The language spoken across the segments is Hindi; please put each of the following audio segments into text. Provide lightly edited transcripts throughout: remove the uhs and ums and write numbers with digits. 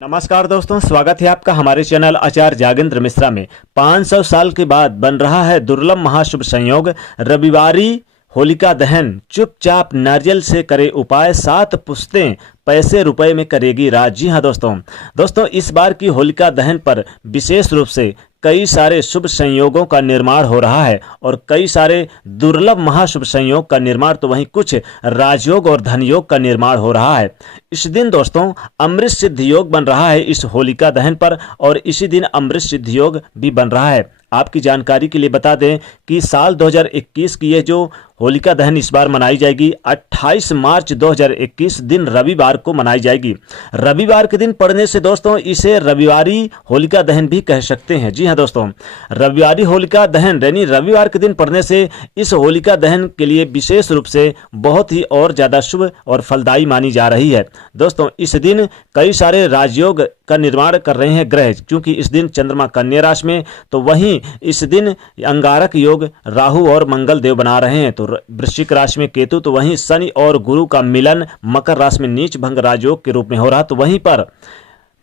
नमस्कार दोस्तों, स्वागत है आपका हमारे चैनल आचार्य जागेंद्र मिश्रा में। 500 साल के बाद बन रहा है दुर्लभ महाशुभ संयोग। रविवारी होलिका दहन। चुपचाप नारियल से करे उपाय, 7 पुश्तें पैसे रुपए में करेगी राज। जी हाँ दोस्तों इस बार की होलिका दहन पर विशेष रूप से कई सारे शुभ संयोगों का निर्माण हो रहा है और कई सारे दुर्लभ महाशुभ संयोग का निर्माण, तो वहीं कुछ राजयोग और धनयोग का निर्माण हो रहा है। इस दिन दोस्तों अमृत सिद्ध योग बन रहा है इस होलिका दहन पर, और इसी दिन अमृत सिद्ध योग भी बन रहा है। आपकी जानकारी के लिए बता दें कि साल 2021 की यह जो होलिका दहन इस बार मनाई जाएगी 28 मार्च 2021 दिन रविवार को मनाई जाएगी। रविवार के दिन पड़ने से दोस्तों इसे रविवारी होलिका दहन भी कह सकते हैं। जी हाँ दोस्तों, रविवारी होलिका दहन यानी रविवार के दिन पड़ने से इस होलिका दहन के लिए विशेष रूप से बहुत ही और ज़्यादा शुभ और फलदायी मानी जा रही है। दोस्तों इस दिन कई सारे राजयोग का निर्माण कर रहे हैं ग्रह, क्योंकि इस दिन चंद्रमा कन्या राशि में, तो वहीं इस दिन अंगारक योग राहु और मंगल देव बना रहे हैं। तो वृश्चिक राशि में केतु, तो वहीं शनि और गुरु का मिलन मकर राशि में नीच भंग राजयोग के रूप में हो रहा, तो वहीं पर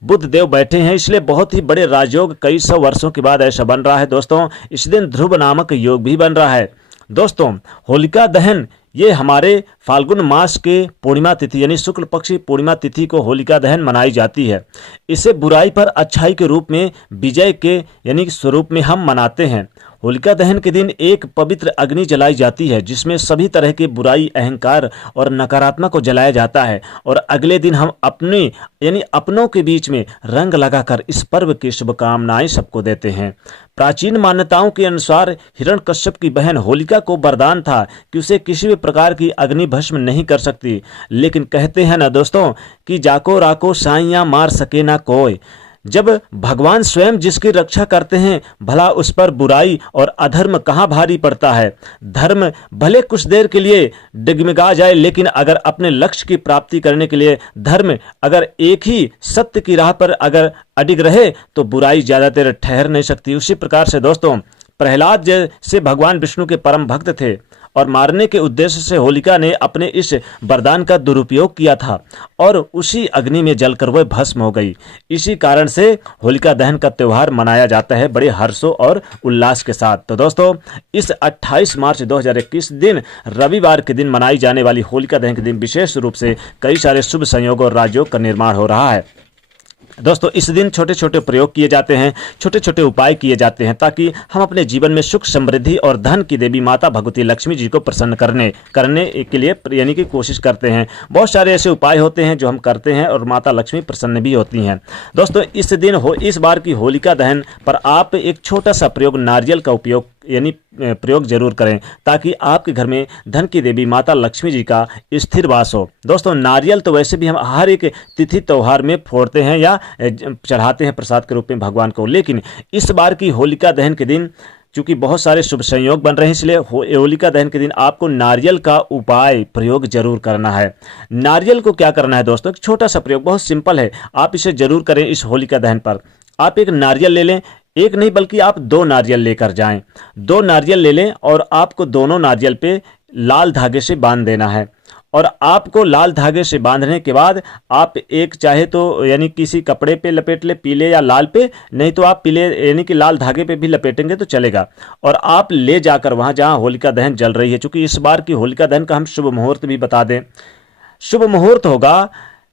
बुध देव बैठे हैं, इसलिए बहुत ही बड़े राजयोग कई सौ वर्षों के बाद ऐसा बन रहा है। दोस्तों इस दिन ध्रुव नामक योग भी बन रहा है। दोस्तों होलिका दहन ये हमारे फाल्गुन मास के पूर्णिमा तिथि यानी शुक्ल पक्षी पूर्णिमा तिथि को होलिका दहन मनाई जाती है। इसे बुराई पर अच्छाई के रूप में, विजय के यानी स्वरूप में हम मनाते हैं। होलिका दहन के दिन एक पवित्र अग्नि जलाई जाती है जिसमें सभी तरह के बुराई, अहंकार और नकारात्मक को जलाया जाता है, और अगले दिन हम अपने यानी अपनों के बीच में रंग लगाकर इस पर्व की शुभकामनाएं सबको देते हैं। प्राचीन मान्यताओं के अनुसार हिरण्यकश्यप की बहन होलिका को वरदान था कि उसे किसी भी प्रकार की अग्नि भस्म नहीं कर सकती, लेकिन कहते हैं ना दोस्तों कि जाको राको साइयां मार सके ना कोई। जब भगवान स्वयं जिसकी रक्षा करते हैं, भला उस पर बुराई और अधर्म कहाँ भारी पड़ता है। धर्म भले कुछ देर के लिए डगमगा जाए, लेकिन अगर अपने लक्ष्य की प्राप्ति करने के लिए धर्म अगर एक ही सत्य की राह पर अगर अडिग रहे तो बुराई ज़्यादा देर ठहर नहीं सकती। उसी प्रकार से दोस्तों प्रहलाद जैसे भगवान विष्णु के परम भक्त थे और मारने के उद्देश्य से होलिका ने अपने इस वरदान का दुरुपयोग किया था और उसी अग्नि में जलकर वह भस्म हो गई। इसी कारण से होलिका दहन का त्यौहार मनाया जाता है बड़े हर्षों और उल्लास के साथ। तो दोस्तों इस 28 मार्च 2021 दिन रविवार के दिन मनाई जाने वाली होलिका दहन के दिन विशेष रूप से कई सारे शुभ संयोग और राजयोग का निर्माण हो रहा है। दोस्तों इस दिन छोटे छोटे प्रयोग किए जाते हैं, छोटे छोटे उपाय किए जाते हैं, ताकि हम अपने जीवन में सुख समृद्धि और धन की देवी माता भगवती लक्ष्मी जी को प्रसन्न करने के लिए यानी कि कोशिश करते हैं। बहुत सारे ऐसे उपाय होते हैं जो हम करते हैं और माता लक्ष्मी प्रसन्न भी होती हैं। दोस्तों इस दिन इस बार की होलिका दहन पर आप एक छोटा सा प्रयोग नारियल का उपयोग यानी प्रयोग जरूर करें, ताकि आपके घर में धन की देवी माता लक्ष्मी जी का स्थिर वास हो। दोस्तों नारियल तो वैसे भी हम हर एक तिथि त्यौहार में फोड़ते हैं या चढ़ाते हैं प्रसाद के रूप में भगवान को, लेकिन इस बार की होलिका दहन के दिन चूंकि बहुत सारे शुभ संयोग बन रहे हैं, इसलिए होलिका दहन के दिन आपको नारियल का उपाय प्रयोग जरूर करना है। नारियल को क्या करना है दोस्तों, छोटा सा प्रयोग बहुत सिंपल है, आप इसे जरूर करें। इस होलिका दहन पर आप एक नारियल ले लें, एक नहीं बल्कि आप 2 नारियल लेकर जाएं। 2 नारियल ले लें और आपको दोनों नारियल पे लाल धागे से बांध देना है, और आपको लाल धागे से बांधने के बाद आप एक चाहे तो यानी किसी कपड़े पे लपेट ले, पीले या लाल पे, नहीं तो आप पीले यानी कि लाल धागे पे भी लपेटेंगे तो चलेगा, और आप ले जाकर वहाँ जहाँ होलिका दहन जल रही है, चूंकि इस बार की होलिका दहन का हम शुभ मुहूर्त भी बता दें। शुभ मुहूर्त होगा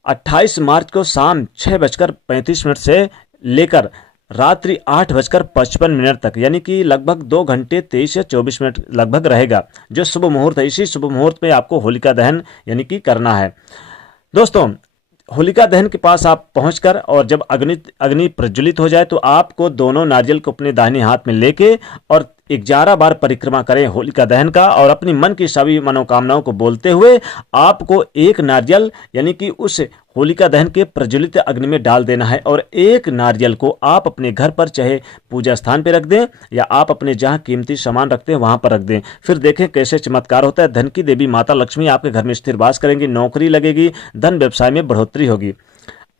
28 मार्च को शाम 6:35 से लेकर रात्रि 8:55 तक, यानी कि लगभग 2 घंटे 23 या 24 मिनट लगभग रहेगा जो शुभ मुहूर्त है। इसी शुभ मुहूर्त में आपको होलिका दहन यानी कि करना है। दोस्तों होलिका दहन के पास आप पहुंचकर और जब अग्नि प्रज्वलित हो जाए तो आपको दोनों नारियल को अपने दाहिने हाथ में लेके और 11 बार परिक्रमा करें होलिका दहन का, और अपनी मन की सभी मनोकामनाओं को बोलते हुए आपको एक नारियल यानी कि उस होलिका दहन के प्रज्वलित अग्नि में डाल देना है, और एक नारियल को आप अपने घर पर चाहे पूजा स्थान पर रख दें या आप अपने जहां कीमती सामान रखते हैं वहां पर रख दें। फिर देखें कैसे चमत्कार होता है। धन की देवी माता लक्ष्मी आपके घर में स्थिर वास करेंगी, नौकरी लगेगी, धन व्यवसाय में बढ़ोतरी होगी।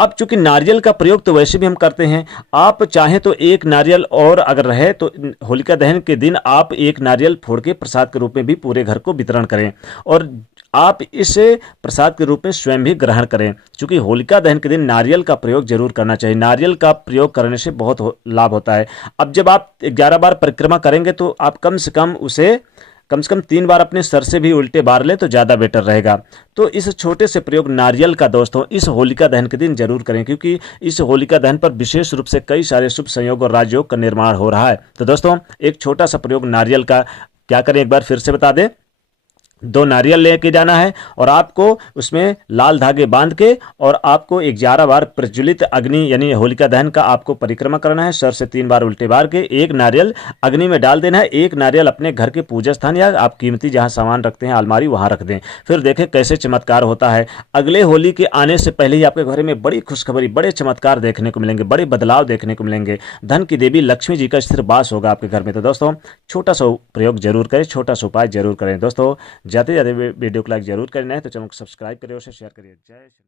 अब चूंकि नारियल का प्रयोग तो वैसे भी हम करते हैं, आप चाहें तो एक नारियल और अगर रहे तो होलिका दहन के दिन आप एक नारियल फोड़ के प्रसाद के रूप में भी पूरे घर को वितरण करें। और आप इसे प्रसाद के रूप में स्वयं भी ग्रहण करें। चूंकि होलिका दहन के दिन नारियल का प्रयोग जरूर करना चाहिए। नारियल का प्रयोग करने से बहुत लाभ होता है। अब जब आप 11 बार परिक्रमा करेंगे तो आप कम से कम 3 बार अपने सर से भी उल्टे बार लें तो ज़्यादा बेटर रहेगा। तो इस छोटे से प्रयोग नारियल का दोस्तों इस होलिका दहन के दिन जरूर करें, क्योंकि इस होलिका दहन पर विशेष रूप से कई सारे शुभ संयोग और राजयोग का निर्माण हो रहा है। तो दोस्तों एक छोटा सा प्रयोग नारियल का क्या करें, एक बार फिर से बता दें। 2 नारियल लेके जाना है और आपको उसमें लाल धागे बांध के और आपको 11 बार प्रज्वलित अग्नि यानी होलिका दहन का आपको परिक्रमा करना है। सर से 3 बार उल्टे बार के एक नारियल अग्नि में डाल देना है। एक नारियल अपने घर के पूजा स्थान या आप कीमती जहां सामान रखते हैं अलमारी वहां रख दें। फिर देखें कैसे चमत्कार होता है। अगले होली के आने से पहले ही आपके घर में बड़ी खुशखबरी, बड़े चमत्कार देखने को मिलेंगे, बड़े बदलाव देखने को मिलेंगे। धन की देवी लक्ष्मी जी का स्थिर वास होगा आपके घर में। तो दोस्तों छोटा सा प्रयोग जरूर करें, छोटा सा उपाय जरूर करें। दोस्तों जाते जाते वीडियो को लाइक जरूर करना है, तो चैनल को सब्सक्राइब करें और शेयर करिए। जय श्री